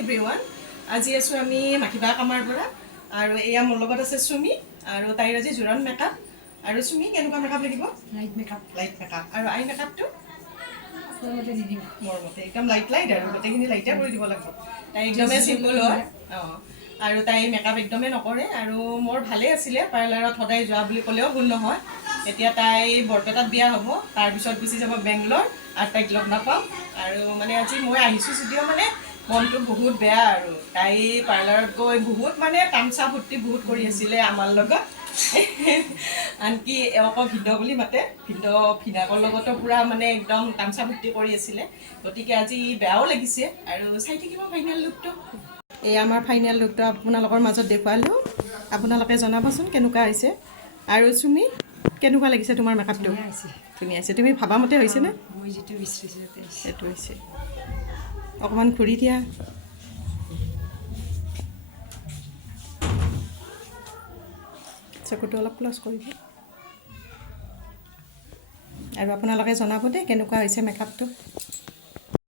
everyone. আজি আছো আমি মাখিবা কামাৰ পৰা আৰু এয়া মোৰ লগত আছে সুমি আৰু তাইৰ আজি জুৰন মেকআপ আৰু সুমি কেনেকুৱা মেকআপ লাগিব লাইট মেকআপ আৰু আই মেকআপটো মোৰ মতে একদম লাইট আৰু গোটেইখিনি লাইটে কৰি দিব লাগিব তাই একদমেই চিম্পল হয় আৰু তাই মেকআপ একদমেই নকৰে আৰু মোৰ ভালে আছিলে পাৰ্লাৰত সদায় যোৱা বুলি ক'লেও ভুল নহয় এতিয়া তাই বৰপেটাত বিয়া হ'ব তাৰপিছত গুচি যাব বেংগলৰ আৰু তাইক লগ নাপাম আৰু মানে আজি মই আহিছোঁ যদিও মানে মনটো বহুত বেয়া আৰু তাই পাৰ্লাৰত গৈ বহুত মানে তামচা ফূৰ্তি বহুত কৰি আছিলে আমাৰ লগত আনকি এওঁকো ভিন্ন বুলি মাতে ভিনাকৰ লগতো পূৰা মানে একদম তামচা ফূৰ্তি কৰি আছিলে গতিকে আজি বেয়াও লাগিছে আৰু চাই থাকিব ফাইনেল লুকটো এই আমাৰ ফাইনেল লুকটো আপোনালোকৰ মাজত দেখুৱালোঁ আপোনালোকে জনাবচোন কেনেকুৱা হৈছে আৰু চুমি কেনেকুৱা লাগিছে তোমাৰ মেকআপটো ধুনীয়া হৈছে তুমি ভাবামতে হৈছেনে মই যেটো বিচাৰিছোঁ সেইটো হৈছে অকণমান ঘূৰি দিয়া চকুটো অলপ ক্লজ কৰি দিয়া আৰু আপোনালোকে জনাব দেই কেনেকুৱা হৈছে মেকআপটো